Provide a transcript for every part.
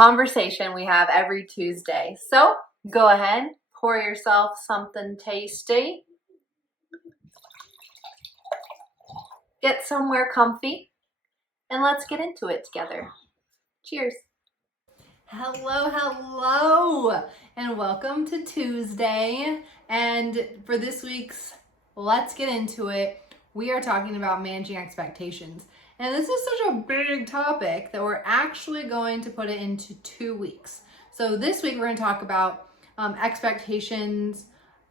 conversation we have every Tuesday. So go ahead, pour yourself something tasty. Get somewhere comfy, and let's get into it together. Cheers. Hello, and welcome to Tuesday. And for this week's Let's Get Into It, we are talking about managing expectations. And this is such a big topic that we're actually going to put it into 2 weeks. So this week we're going to talk about expectations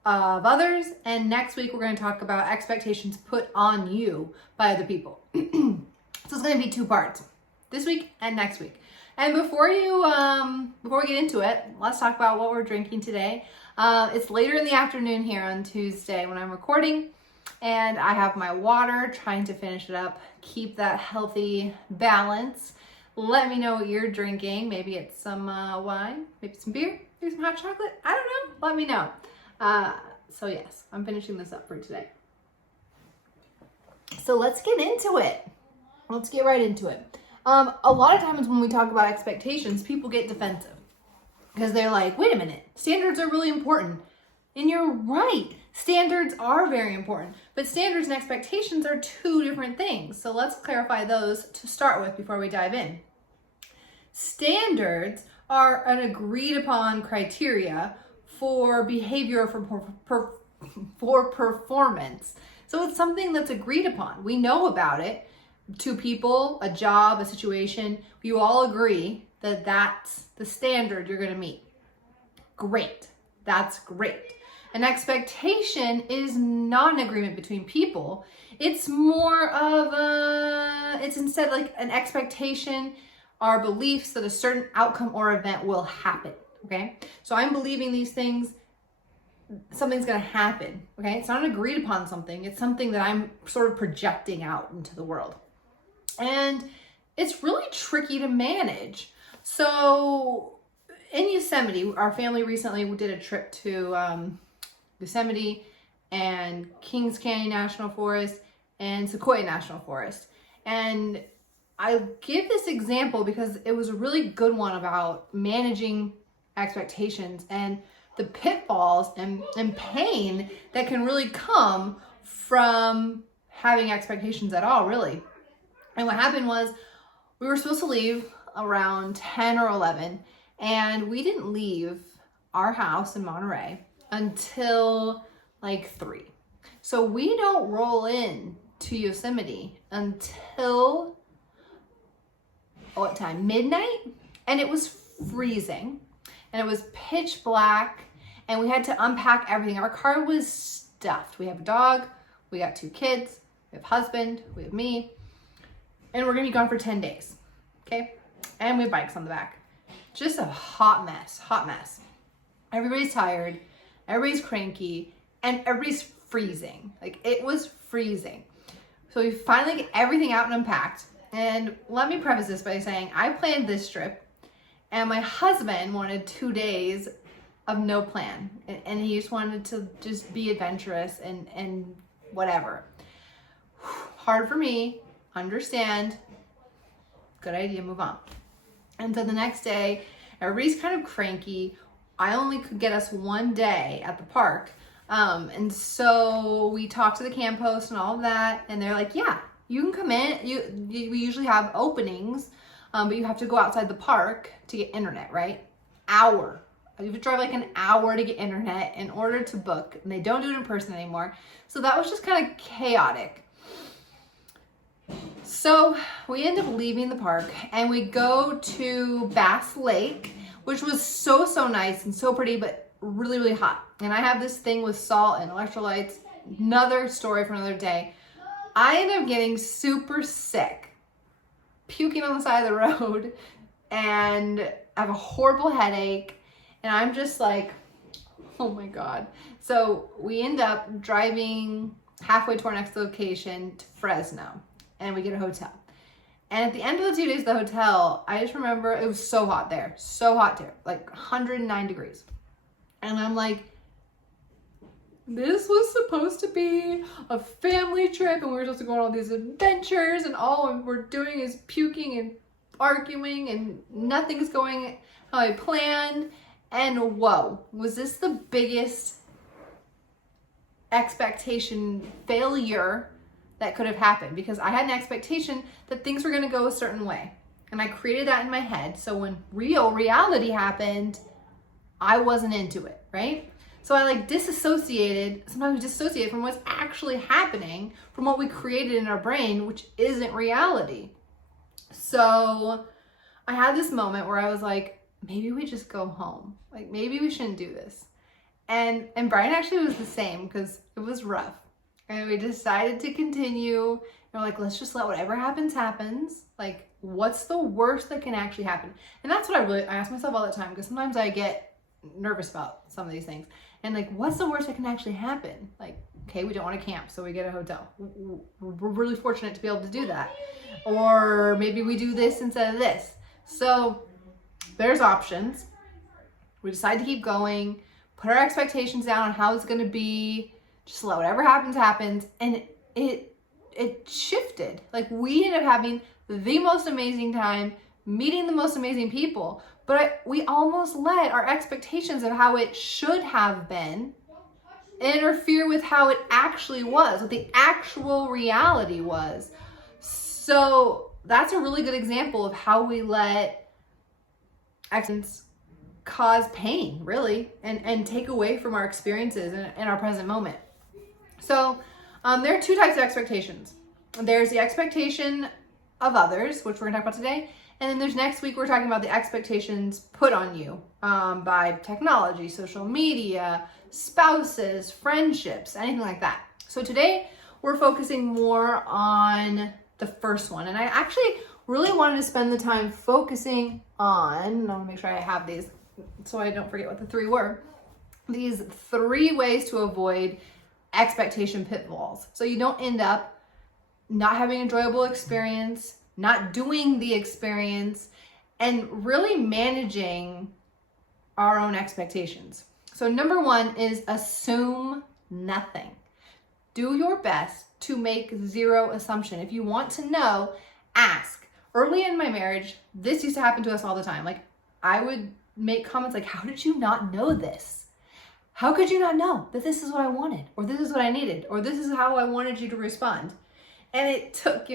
of others, and next week we're going to talk about expectations put on you by other people. So it's going to be 2 parts, this week and next week. And before we get into it, let's talk about what we're drinking today. It's later in the afternoon here on Tuesday when I'm recording, and I have my water, trying to finish it up, keep that healthy balance. Let me know what you're drinking. Maybe it's some wine, maybe some beer, maybe some hot chocolate. I don't know. Let me know. So yes, I'm finishing this up for today. So let's get into it. Let's get right into it. A lot of times when we talk about expectations, people get defensive because they're like, wait a minute, standards are really important. And you're right. Standards are very important, but standards and expectations are 2 different things. So let's clarify those to start with before we dive in. Standards are an agreed upon criteria for behavior for performance. So it's something that's agreed upon. We know about it. 2 people, a job, a situation, you all agree that that's the standard you're going to meet. Great. That's great. An expectation is not an agreement between people. It's more of it's instead like an expectation are beliefs that a certain outcome or event will happen. Okay. So I'm believing these things, something's going to happen. Okay. It's not an agreed upon something. It's something that I'm sort of projecting out into the world. And it's really tricky to manage. So in Yosemite, our family recently did a trip to Yosemite and Kings Canyon National Forest and Sequoia National Forest. And I give this example because it was a really good one about managing expectations and the pitfalls and pain that can really come from having expectations at all, really. And what happened was we were supposed to leave around 10 or 11, and we didn't leave our house in Monterey until like 3. So we don't roll in to Yosemite until what time? Midnight? And it was freezing, and it was pitch black, and we had to unpack everything. Our car was stuffed. We have a dog, we got 2 kids, we have a husband, we have me. And we're gonna be gone for 10 days, okay? And we have bikes on the back. Just a hot mess. Everybody's tired, everybody's cranky, and everybody's freezing. Like, it was freezing. So we finally get everything out and unpacked. And let me preface this by saying I planned this trip, and my husband wanted 2 days of no plan. And he just wanted to just be adventurous and whatever. Hard for me. Understand, good idea, move on. And so the next day, everybody's kind of cranky. I only could get us 1 day at the park. And so we talked to the camp host and all of that, and they're like, yeah, you can come in. We usually have openings, but you have to go outside the park to get internet, right? Hour. You have to drive like an hour to get internet in order to book, and they don't do it in person anymore. So that was just kind of chaotic. So we end up leaving the park, and we go to Bass Lake, which was so nice and so pretty, but really, really hot. And I have this thing with salt and electrolytes. Another story for another day. I ended up getting super sick, puking on the side of the road, and I have a horrible headache. And I'm just like, oh my God. So we end up driving halfway to our next location to Fresno. And we get a hotel. And at the end of the 2 days of the hotel, I just remember it was so hot there. So hot there. Like 109 degrees. And I'm like, this was supposed to be a family trip, and we were supposed to go on all these adventures, and all we're doing is puking and arguing and nothing's going how I planned. And whoa, was this the biggest expectation failure that could have happened? Because I had an expectation that things were going to go a certain way. And I created that in my head. So when reality happened, I wasn't into it, right? So I sometimes we disassociate from what's actually happening from what we created in our brain, which isn't reality. So I had this moment where I was like, maybe we just go home. Like, maybe we shouldn't do this. And Brian actually was the same, because it was rough. And we decided to continue. And we're like, let's just let whatever happens, happens. Like, what's the worst that can actually happen? And that's what I ask myself all the time, because sometimes I get nervous about some of these things. And like, what's the worst that can actually happen? Like, okay, we don't want to camp, so we get a hotel. We're really fortunate to be able to do that. Or maybe we do this instead of this. So there's options. We decide to keep going, put our expectations down on how it's going to be, just let whatever happens, happens. And it shifted. Like, we ended up having the most amazing time, meeting the most amazing people, but we almost let our expectations of how it should have been interfere with how it actually was, what the actual reality was. So that's a really good example of how we let actions cause pain, really, and take away from our experiences in our present moment. So there are two types of expectations. There's the expectation of others, which we're gonna talk about today. And then there's next week, we're talking about the expectations put on you by technology, social media, spouses, friendships, anything like that. So today we're focusing more on the first one. And I actually really wanted to spend the time focusing on, I want to make sure I have these so I don't forget what the three were, these 3 ways to avoid expectation pitfalls. So you don't end up not having an enjoyable experience, not doing the experience, and really managing our own expectations. So number 1 is assume nothing. Do your best to make 0 assumption. If you want to know, ask. Early in my marriage, this used to happen to us all the time. Like, I would make comments like, how did you not know this? How could you not know that this is what I wanted, or this is what I needed, or this is how I wanted you to respond? And it took,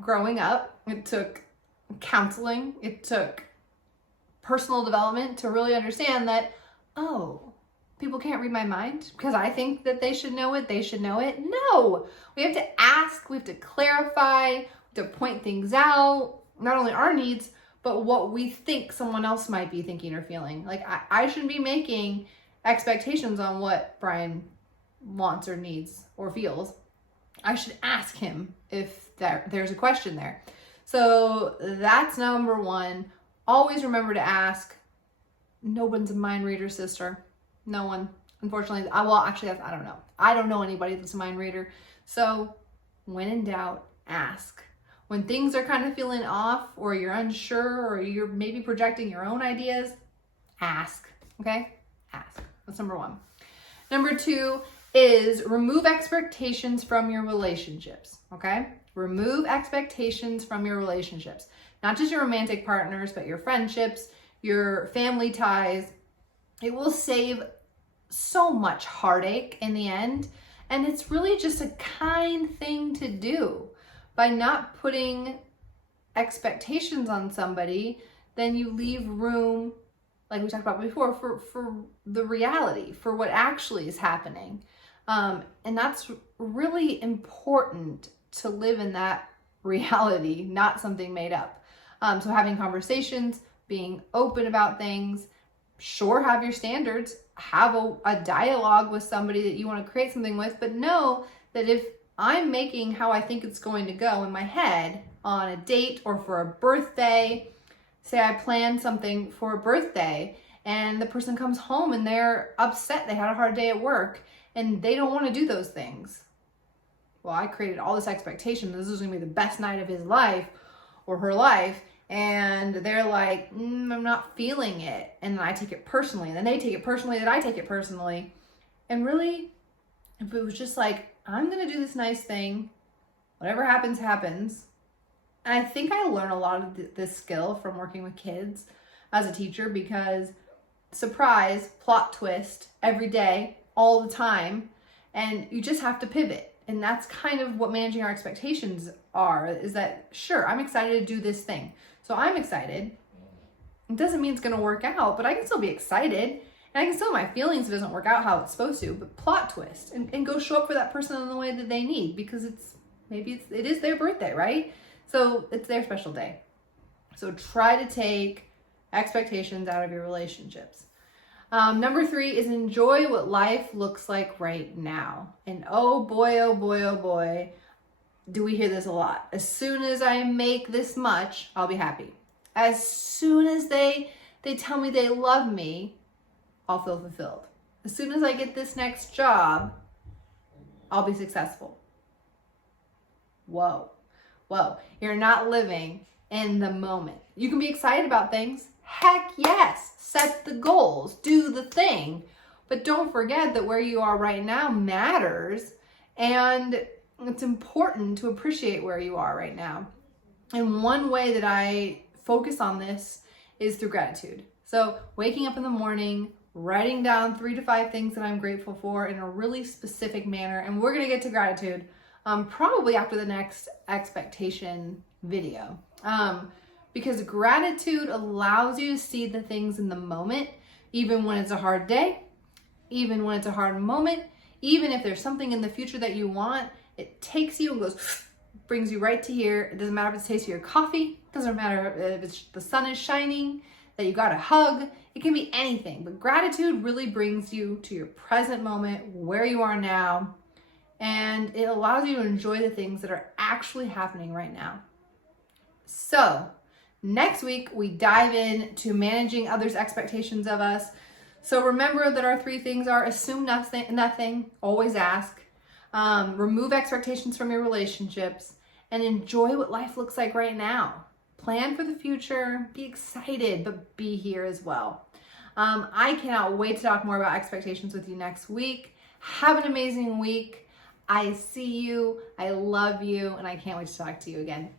growing up, it took counseling, it took personal development to really understand that, oh, people can't read my mind because I think that they should know it, No, we have to ask, we have to clarify, we have to point things out, not only our needs, but what we think someone else might be thinking or feeling. Like, I shouldn't be making expectations on what Brian wants or needs or feels. I should ask him if there's a question there. So that's number 1. Always remember to ask. No one's a mind reader, sister. No one. Unfortunately, I don't know. I don't know anybody that's a mind reader. So when in doubt, ask. When things are kind of feeling off, or you're unsure, or you're maybe projecting your own ideas, ask. Okay? Ask. That's number 1. Number 2 is remove expectations from your relationships, okay? Remove expectations from your relationships. Not just your romantic partners, but your friendships, your family ties. It will save so much heartache in the end, and it's really just a kind thing to do. By not putting expectations on somebody, then you leave room, like we talked about before, for the reality, for what actually is happening. And that's really important, to live in that reality, not something made up. So having conversations, being open about things, sure, have your standards, have a dialogue with somebody that you want to create something with, but know that if I'm making how I think it's going to go in my head on a date or for a birthday, say I plan something for a birthday and the person comes home and they're upset, they had a hard day at work, and they don't want to do those things. Well, I created all this expectation. This is going to be the best night of his life or her life. And they're like, I'm not feeling it. And then I take it personally. And then they take it personally that I take it personally. And really, if it was just like, I'm going to do this nice thing, whatever happens, happens, And I think I learned a lot of this skill from working with kids as a teacher, because surprise, plot twist every day, all the time, and you just have to pivot. And that's kind of what managing our expectations are, is that, sure, I'm excited to do this thing. So I'm excited. It doesn't mean it's going to work out, but I can still be excited. And I can still have my feelings if it doesn't work out how it's supposed to, but plot twist and go show up for that person in the way that they need, because it is their birthday, right? So it's their special day. So try to take expectations out of your relationships. Number 3 is enjoy what life looks like right now. And oh boy, do we hear this a lot. As soon as I make this much, I'll be happy. As soon as they tell me they love me, I'll feel fulfilled. As soon as I get this next job, I'll be successful. Whoa, you're not living in the moment. You can be excited about things. Heck yes, set the goals, do the thing. But don't forget that where you are right now matters, and it's important to appreciate where you are right now. And one way that I focus on this is through gratitude. So waking up in the morning, writing down 3 to 5 things that I'm grateful for in a really specific manner. And we're going to get to gratitude probably after the next expectation video. Because gratitude allows you to see the things in the moment, even when it's a hard day, even when it's a hard moment, even if there's something in the future that you want, it takes you and brings you right to here. It doesn't matter if it's the taste of your coffee, it doesn't matter if the sun is shining, that you got a hug, it can be anything. But gratitude really brings you to your present moment, where you are now, and it allows you to enjoy the things that are actually happening right now. So, next week, we dive into managing others' expectations of us. So remember that our 3 things are: assume nothing, always ask, remove expectations from your relationships, and enjoy what life looks like right now. Plan for the future, be excited, but be here as well. I cannot wait to talk more about expectations with you next week. Have an amazing week. I see you, I love you, and I can't wait to talk to you again.